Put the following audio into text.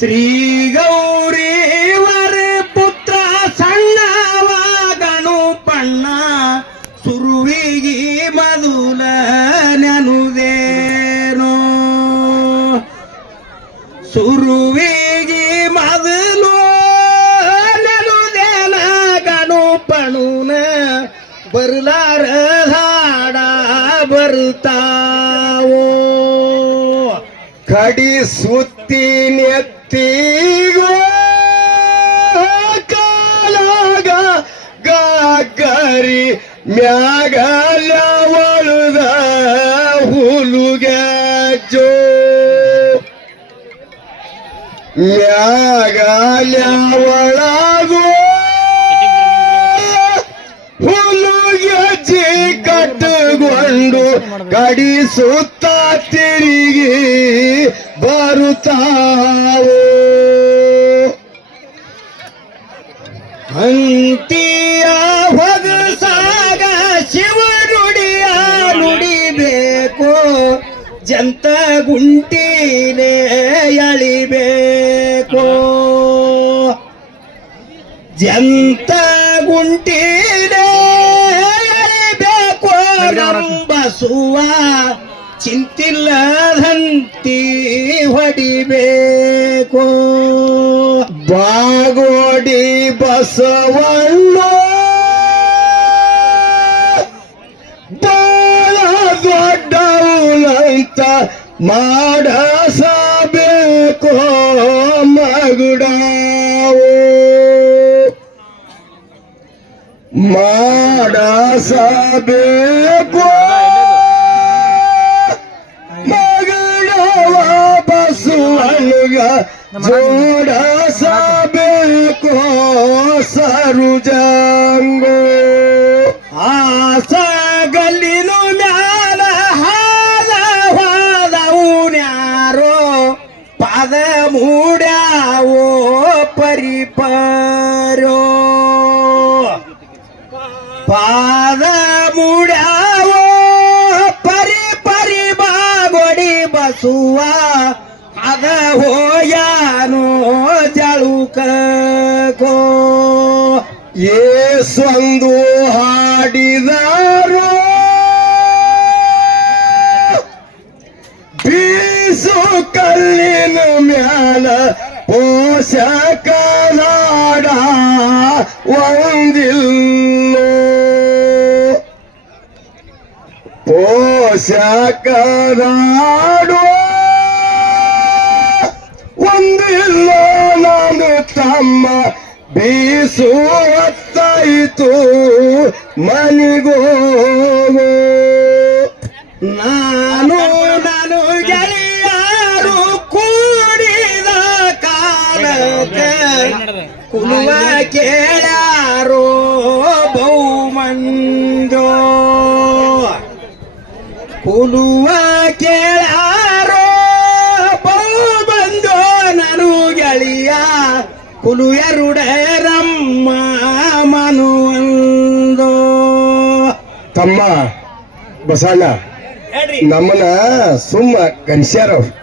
ಶ್ರೀ ಗೌರೀವರ ಪುತ್ರ ಸಣ್ಣವಾಗನು ಪಣ್ಣ, ಸುರುವಿಗಿ ಮಧುಲ ನೆನುದೇನೋ ಸುರುವಿಗಿ ಮೊದಲು ನೆನುದೇನ ಗಣುಪಣುನ ಬರ್ಲಾರ ಹಾಡ ಬರ್ತಾವೋ. ಕಡಿ ಸುತ್ತಿ ನೆತ್ತಿಗೋ ಕಾಲಾಗ ಗಾಗರಿ ಮ್ಯಾಗಲ ಒಳುದ ಹುಲುಗ್ಯಾಜೋ ಮ್ಯಾಗಲ ಒಳಗೋ ಹುಲುಗೆಜ್ಜಿ ಕಟ್ಟುಕೊಂಡು ಕಡಿ ಸುತ್ತ ತಿರುಗಿ ಬರುತ್ತಾವೋ? ಅಂತಿಯ ಹೊಗಸಾಗ ಶಿವ ನುಡಿಯ ನುಡಿಬೇಕು. ಜಂತ ಗುಂಟಿನೇ ಎಳಿಬೇಕು ಜಂತ ಗುಂಟಿನೇ ಎಳಿಬೇಕು ನಂಬಸುವ ಚಿಂತಿಲ್ಲದಂತಿ ಹೊಡಿಬೇಕು. ಬಾಗೋಡಿ ಬಸವಣ್ಣ. ದೊಡ್ಡ ದೊಡ್ಡವನಂತ ಮಾಡಸಬೇಕು ಮಗುಡಾವು. ಮಾಡಸಬೇಕು ಬಸವಣ್ಣ ಜೋಡಸಬೇಕು ಸರುಜಂಗೋ ಆಸಗಲ್ಲಿನು ಮ್ಯಾಲ ಹಾದ ಹೋದವುನ್ಯಾರೋ ಪದ ಮೂಡ್ಯಾವೋ ಪರಿಪರೋ. ಪಾದ ಮೂಡ್ಯಾವೋ ಪರಿ ಪರಿ ಬಾಗೊಡಿ ಬಸುವ. ಅದ ಹೋಯಾನೋ ಜಳುಕೋ ಏಸೊಂದು ಹಾಡಿದಾರೋ. ಬೀಸು ಕಲ್ಲಿನ ಮ್ಯಾಲ ಪೋಷಕ ಒಂದಿಲ್ಲ. ಒಂದಿಲ್ಲೋ ಪೋಷಕ ತಮ್ಮ ಬೀಸುವತ್ತಾಯಿತು ಮನಿಗೋ ನಾನು ನಾನು ಗೆಳೆಯರು ಕೂಡಿದ ಕಾಲಕ್ಕೆ ಕುಲುವ ಕೇಳಾರೋ ಬಹುಮಂದೋ ಕುಲುವ ಕೇಳ್ಯಾರೋ ಕುಲು ಎರಡರಮ್ಮ ಮನುವಂದೋ. ತಮ್ಮ ಬಸಣ್ಣ ನಮ್ಮನ್ನ ಸುಮ್ಮ ಕನ್ಸ್ಯಾರ